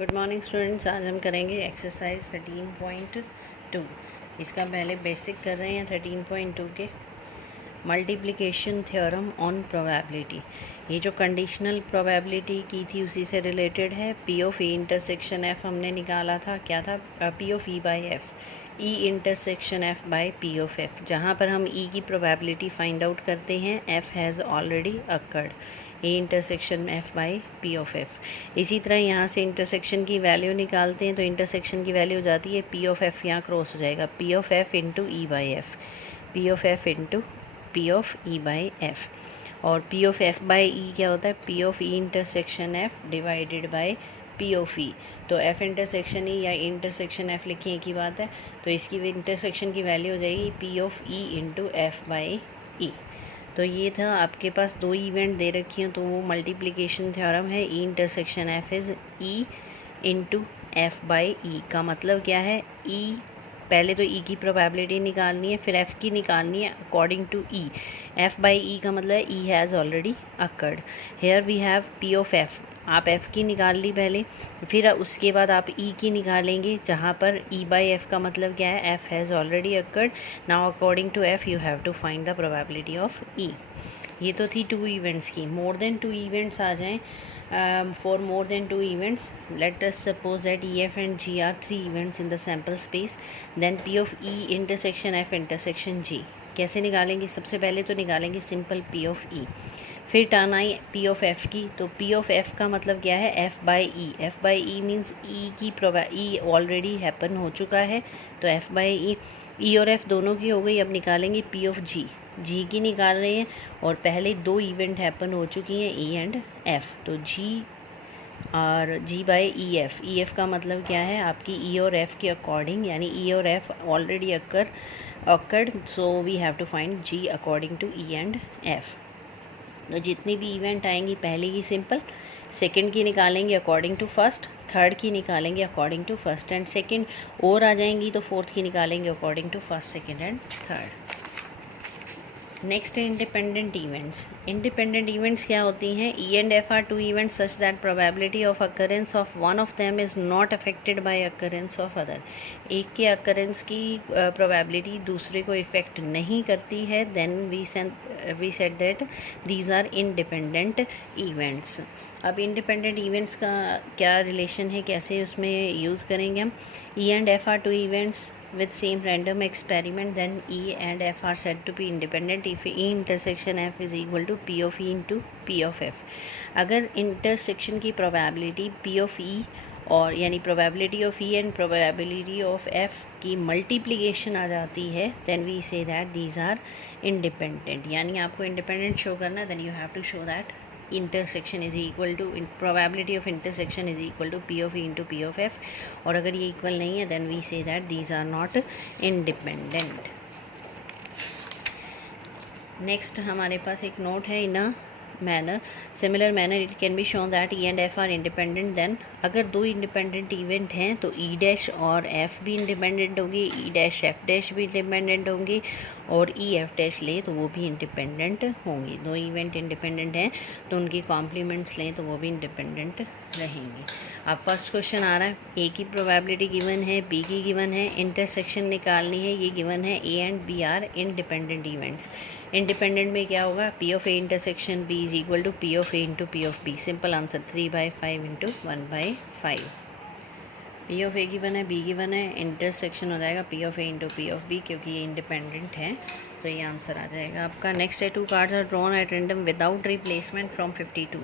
Good morning students. आज हम करेंगे एक्सरसाइज 13.2। इसका पहले बेसिक कर रहे हैं 13.2 के मल्टीप्लिकेशन थ्योरम ऑन प्रोबेबिलिटी। ये जो कंडीशनल प्रोबेबिलिटी की थी उसी से रिलेटेड है। P of E intersection F हमने निकाला था, क्या था? P of E by F, E intersection F by P of F. जहाँ पर हम ई की प्रोबेबिलिटी फाइंड आउट करते हैं, F has already occurred, A intersection F by P of F. इसी तरह यहाँ से इंटरसेक्शन की वैल्यू निकालते हैं तो इंटरसेक्शन की वैल्यू हो जाती है पी ऑफ एफ, यहाँ क्रॉस हो जाएगा P of F into E by F, P of F into P of E by F. और P of F by E क्या होता है? P of E intersection F divided by P of E. तो F intersection E या intersection F लिखिए एक ही बात है, तो इसकी इंटरसेक्शन की वैल्यू हो जाएगी P of E into F by E. तो ये था, आपके पास दो इवेंट दे रखी हैं तो वो मल्टीप्लिकेशन थ्योरम है। E intersection F is E into F by E. का मतलब क्या है? ई पहले तो ई की प्रोबेबिलिटी निकालनी है, फिर एफ़ की निकालनी है according to E. F by E का मतलब है E has already occurred. Here we have P of F. आप एफ़ की निकाल ली पहले, फिर उसके बाद आप ई की निकालेंगे, जहाँ पर ई बाई एफ़ का मतलब क्या है? F has already occurred. Now according to F you have to find the probability of E. ये तो थी टू इवेंट्स की। मोर देन टू इवेंट्स आ जाएँ, for more than two events, let us suppose that EF and G are three events in the sample space, then P of E intersection F intersection G कैसे निकालेंगे? सबसे पहले तो निकालेंगे simple P of E, फिर turn I P of F की। तो P of F का मतलब क्या है? F by E। F by E means E की E ऑलरेडी हैपन हो चुका है, तो F by E। E और F दोनों की हो गई। अब निकालेंगे P of G। जी की निकाल रहे हैं और पहले दो इवेंट हैपन हो चुकी हैं, ई एंड एफ़। तो जी और G by E F. E F का मतलब क्या है? आपकी ई और एफ़ के अकॉर्डिंग, यानी ई और F already occurred, so we have to find G according to E and F. तो जितनी भी इवेंट आएंगी, पहले की सिंपल, सेकंड की निकालेंगे अकॉर्डिंग टू फर्स्ट, थर्ड की निकालेंगे according to first and second, और आ जाएंगी तो फोर्थ की निकालेंगे according to first, second and third. Next है इंडिपेंडेंट इवेंट्स। इंडिपेंडेंट इवेंट्स क्या होती हैं? E and F are two events such that probability of occurrence of one of them is not affected by occurrence of other. एक के occurrence की probability दूसरे को effect नहीं करती है, then we said that these are independent events. अब independent events का क्या रिलेशन है, कैसे उसमें यूज़ करेंगे हम? E and F are two events with same random experiment, then E and F are said to be independent if E intersection F is equal to P of E into P of F। अगर intersection की probability P of E और यानी probability of E and probability of F की multiplication आ जाती है, then we say that these are independent। यानी आपको independent show करना, then you have to show that intersection is equal to probability of intersection is equal to P of E into P of F. और अगर ये इक्वल नहीं है, then we say that these are not independent. Next हमारे पास एक note है, in manner similar manner it can be shown that E and F are independent. Then अगर दो इंडिपेंडेंट इवेंट हैं तो ई डैश और एफ भी इंडिपेंडेंट होंगे, ई डैश एफ डैश भी इंडिपेंडेंट होंगे, और ई एफ डैश लें तो वो भी इंडिपेंडेंट होंगे। दो इवेंट इंडिपेंडेंट हैं तो उनकी कॉम्प्लीमेंट्स लें तो वो भी इंडिपेंडेंट रहेंगे। अब फर्स्ट क्वेश्चन आ रहा है, ए की प्रोबेबिलिटी गिवन है, बी की गिवन है, इंटरसेक्शन निकालनी है, ये गिवन है A and B are independent events. Independent में क्या होगा? P of A intersection B is equal to P of A into P of B. Simple answer 3/5 into 1/5। P of A की बना है, बी की बना है, इंटरसेक्शन हो जाएगा P of A into P of B, क्योंकि ये इंडिपेंडेंट है तो ये आंसर आ जाएगा आपका। नेक्स्ट है, two cards are drawn at random without replacement from 52।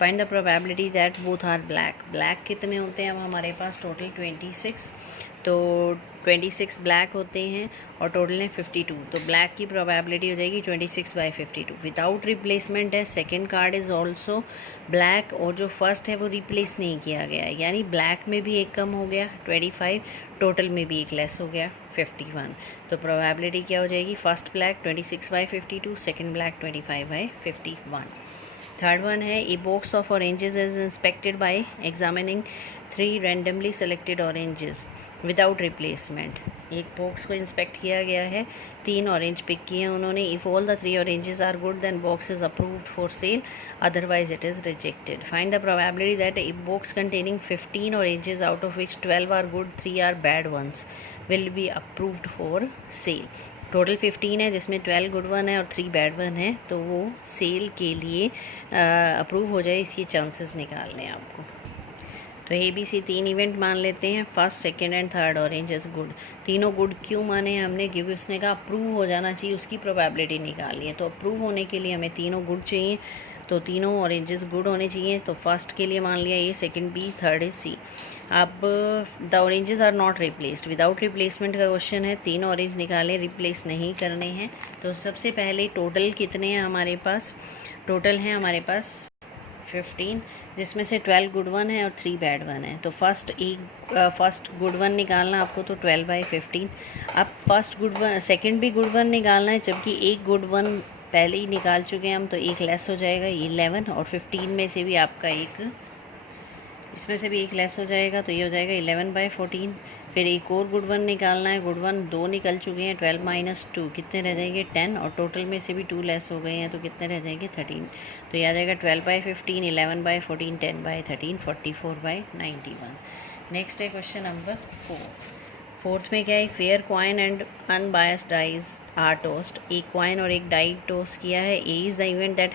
Find the probability that both are black. Black कितने होते हैं? अब हमारे पास टोटल 26, तो 26 ब्लैक होते हैं और टोटल है 52, तो ब्लैक की प्रोबेबिलिटी हो जाएगी 26/52। विदाउट रिप्लेसमेंट है, second card is also black, और जो फर्स्ट है वो रिप्लेस नहीं किया गया है, यानी ब्लैक में भी एक कम हो गया 25, टोटल में भी एक लेस हो गया 51। तो प्रोबेबिलिटी क्या हो जाएगी? First black 26/52, second black 25/51। Third one है a box of oranges is inspected by examining 3 randomly selected oranges without replacement. एक बॉक्स को इंस्पेक्ट किया गया है, 3 ऑरेंज पिक किए हैं उन्होंने। If all the 3 oranges are good then box is approved for sale, otherwise it is rejected. Find the probability that a box containing 15 oranges out of which 12 are good 3 are bad ones will be approved for sale. Total 15 है जिसमें 12 good one है और 3 bad one है, तो वो cell के लिए approve हो जाए, इसके चांसेस निकालने हैं आपको। तो ABC 3 इवेंट मान लेते हैं, first second and third oranges good. तीनों गुड क्यों माने हमने, क्योंकि उसने कहा अप्रूव हो जाना चाहिए, उसकी प्रोबेबिलिटी निकालनी है। तो अप्रूव होने के लिए हमें तीनों गुड चाहिए, तो तीनों ऑरेंजेस गुड होने चाहिए। तो फर्स्ट के लिए मान लिया A, second B, third is C। अब the oranges are not replaced, without replacement का क्वेश्चन है, 3 ऑरेंज निकाले, रिप्लेस नहीं करने हैं। तो सबसे पहले टोटल कितने हैं हमारे पास, टोटल हैं हमारे पास 15, जिसमें से 12 गुड वन है और 3 बैड वन है। तो फर्स्ट गुड वन निकालना आपको, तो 12/15। अब फर्स्ट गुड वन, सेकंड भी गुड वन निकालना है, जबकि एक गुड वन पहले ही निकाल चुके हैं हम, तो एक लेस हो जाएगा 11, और 15 में से भी आपका एक, इसमें से भी एक लेस हो जाएगा, तो ये हो जाएगा 11/14। फिर एक और गुड वन निकालना है, गुड वन 2 निकल चुके हैं, 12 - 2 कितने रह जाएंगे 10, और टोटल में से भी 2 लेस हो गए हैं, तो कितने रह जाएंगे 13। तो ये आ जाएगा 12/15, 11/14, 10/13, 44/91। नेक्स्ट है क्वेश्चन नंबर 4। फोर्थ में क्या है, fair coin and unbiased dies are tossed. एक क्वाइन और एक डाई टोस्ट किया है। A is the event that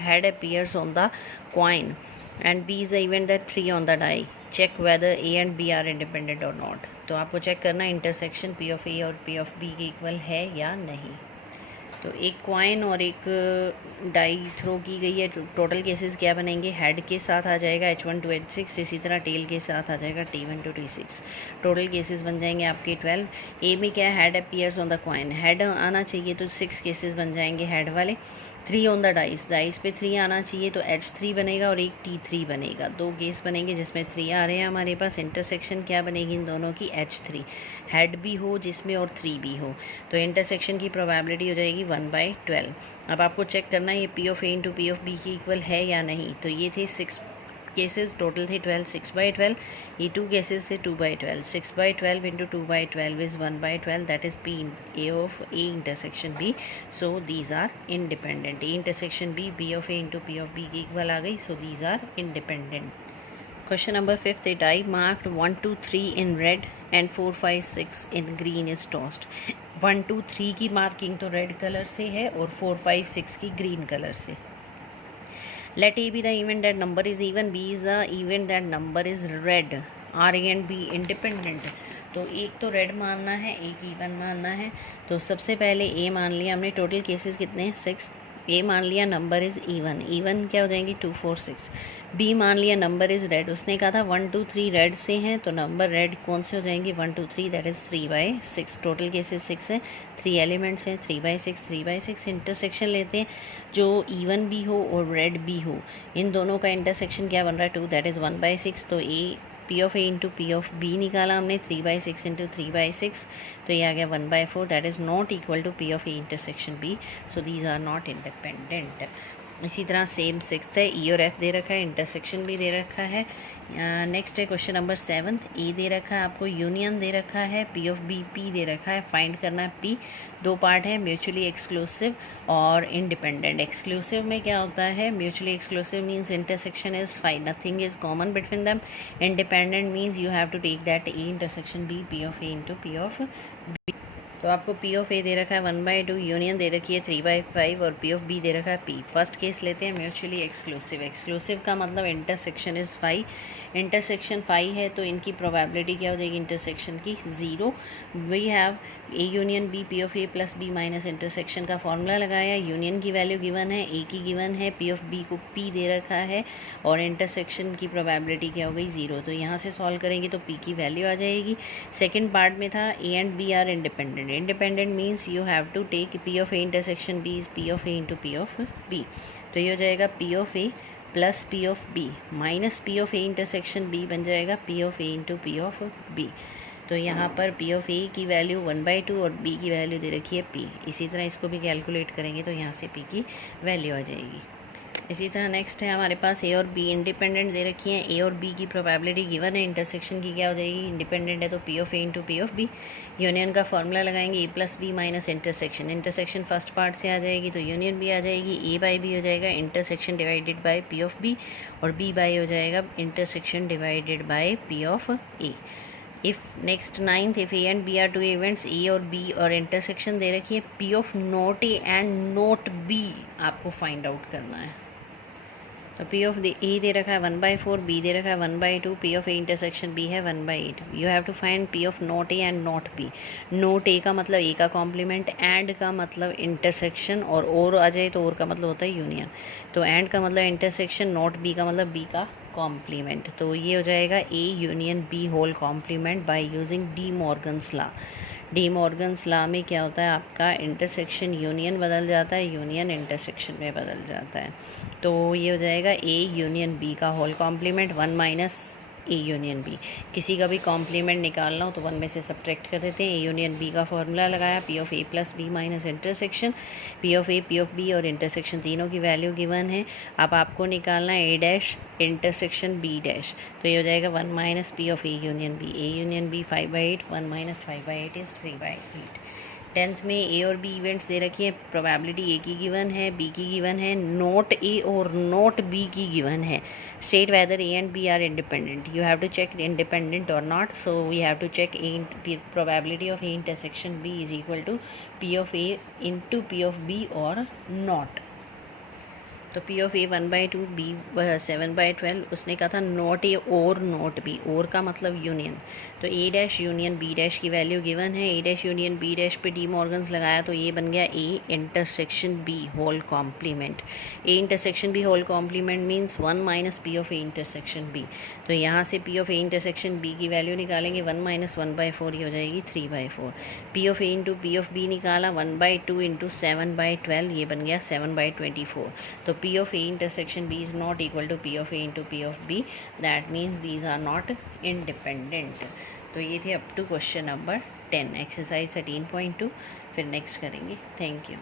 head appears on the coin and B is the event that 3 on the die. Check whether A and B are independent or not. तो आपको check करना intersection P of A और P of B के equal है या नहीं। तो एक क्वाइन और एक डाई थ्रो की गई है, टोटल केसेस क्या बनेंगे, हेड के साथ आ जाएगा H1 to H6, इसी तरह टेल के साथ आ जाएगा T1 to T6। Total cases बन जाएंगे आपके 12। ए में क्या है, head appears on the coin, head आना चाहिए, तो 6 केसेस बन जाएंगे हेड वाले। 3 ऑन द डाइस, डाइस पे 3 आना चाहिए, तो H3 बनेगा और एक T3 बनेगा। 2 केस बनेंगे जिसमें 3 आ रहे हैं हमारे पास। इंटरसेक्शन क्या बनेगी इन दोनों की, H3, हेड भी हो जिसमें और 3 भी हो, तो इंटरसेक्शन की प्रोबेबिलिटी हो जाएगी 1/12। अब आपको चेक करना है ये P of A into P of B के इक्वल है या नहीं। तो ये थे 6 केसेस, टोटल थे 12, 6/12। ये 2 केसेस थे 2/12, 6/12 into 2/12 is 1/12, that is P A of A intersection B। So these are independent. A intersection B of A into P of B के इक्वल आ गई, so these are independent. Question number 5, a die marked 1 2 3 in red and 4 5 6 in green is tossed. 1 2 3 की marking तो red colour से है और 4 5 6 की green colour से। Let A be the event that number is even, B is the event that number is red, are A and B independent। तो एक तो रेड मानना है, एक इवन मानना है। तो सबसे पहले ए मान लिया हमने, टोटल केसेस कितने हैं 6। ए मान लिया नंबर इज़ इवन, इवन क्या हो जाएंगी 2 4 6। बी मान लिया नंबर इज़ रेड, उसने कहा था 1 2 3 रेड से हैं, तो नंबर रेड कौन से हो जाएंगे 1 2 3, दैट इज़ 3/6। टोटल केसेस 6 हैं, 3 एलिमेंट्स हैं, 3/6 3/6। इंटरसेक्शन लेते हैं, जो इवन भी हो और रेड भी हो, इन दोनों का इंटरसेक्शन क्या बन रहा है 2, दैट इज़ 1/6। तो ए P of A into P of B निकाला हमने, 3/6 इंटू 3/6, तो ये आ गया 1/4, that is not equal to P of A intersection B। So these are not independent. इसी तरह सेम 6th है, E और F दे रखा है, इंटरसेक्शन भी दे रखा है। नेक्स्ट है क्वेश्चन नंबर 7, ए दे रखा है आपको, यूनियन दे रखा है, P of B P दे रखा है, फाइंड करना है P। 2 पार्ट है, म्यूचुअली एक्सक्लूसिव और इंडिपेंडेंट। एक्सक्लूसिव में क्या होता है, mutually exclusive means intersection is 5, nothing is common between them. Independent means you have to take that A intersection B, P of A into P of B। तो आपको P of A दे रखा है 1/2, union दे रखी है 3/5 और P of B दे रखा है P। First case लेते हैं म्यूचुअली एक्सक्लूसिव। एक्सक्लूसिव का मतलब इंटरसेक्शन इज़ 5, इंटरसेक्शन 5 है, तो इनकी प्रोबेबिलिटी क्या हो जाएगी इंटरसेक्शन की 0। We have A union B P of A plus B minus intersection का फॉर्मूला लगाया, यूनियन की वैल्यू गिवन है, A की गिवन है, P of B को P दे रखा है और इंटरसेक्शन की प्रोबेबिलिटी क्या हो गई 0। तो यहाँ से सॉल्व करेंगे तो P की वैल्यू आ जाएगी। सेकेंड पार्ट में था A and B are independent. Independent means you have to take P of A intersection B is P of A into P of B। तो ये हो जाएगा P of A plus P of B minus P of A intersection B बन जाएगा P of A into P of B। तो यहाँ पर P of A की वैल्यू 1/2 और B की वैल्यू दे रखी है P। इसी तरह इसको भी कैलकुलेट करेंगे तो यहाँ से P की वैल्यू आ जाएगी। इसी तरह नेक्स्ट है हमारे पास ए और बी इंडिपेंडेंट दे रखी हैं, ए और बी की प्रोबेबिलिटी गिवन है, इंटरसेक्शन की क्या हो जाएगी, इंडिपेंडेंट है तो P of A into P of B. Union का फॉर्मूला लगाएंगे A plus B minus intersection, intersection first part से आ जाएगी तो यूनियन भी आ जाएगी, ए बाई बी हो जाएगा intersection divided by P of B, और बी बाई हो जाएगा intersection divided by P of A. If next ninth, if A and B are two events, A और बी और इंटरसेक्शन दे रखी है, P of not A and not B आपको find out करना है। तो पी ऑफ ए दे रखा है 1/4, बी दे रखा है 1/2, P of A intersection B है 1/8। You have to find P of not A and not B. Not A का मतलब ए का कॉम्प्लीमेंट, एंड का मतलब इंटरसेक्शन, और आ जाए तो और का मतलब होता है यूनियन। तो एंड का मतलब इंटरसेक्शन, नोट बी का मतलब बी का कॉम्प्लीमेंट। तो ये हो जाएगा A union B whole complement by using De Morgan's law. De Morgan's law में क्या होता है, आपका इंटरसेक्शन यूनियन बदल जाता है, यूनियन इंटरसेक्शन में बदल जाता है। तो ये हो जाएगा ए यूनियन बी का whole complement 1 minus A union B. किसी का भी कॉम्प्लीमेंट निकालना हो तो 1 में से सब्ट्रैक्ट कर देते हैं। ए यूनियन बी का फॉर्मूला लगाया, P of A plus B minus intersection, P of A, P of B और इंटरसेक्शन तीनों की वैल्यू गिवन है। अब आपको निकालना है A dash intersection B dash, तो ये हो जाएगा 1 minus P of A union B. A union B 5/8, 1 minus 5/8 is 3/8। 10th में ए और बी इवेंट्स दे रखी है, प्रोबेबिलिटी ए की गिवन है, बी की गिवन है, नोट ए और नोट बी की गिवन है। State whether A and B are independent, you have to check independent और not. So we have to check A, probability of A intersection B is equal to P of A into P of B और not. तो P of A 1/2, B 7/12, उसने कहा था not a और not be, और का मतलब union. तो A dash union B dash की वैल्यू गिवन है, A dash union B dash पे डी मॉर्गन्स लगाया तो ये बन गया A intersection B whole complement. A intersection B whole complement means 1 minus P of A intersection B. तो यहाँ से P of A intersection B की वैल्यू निकालेंगे, 1 माइनस 1/4 हो जाएगी 3/4। P of A into P of B निकाला, 1/2 into 7/12, ये बन गया 7/24। तो P of A intersection B is not equal to P of A into P of B, that means these are not independent। तो ये थे up to question number 10, exercise 13.2। फिर next करेंगे। Thank you.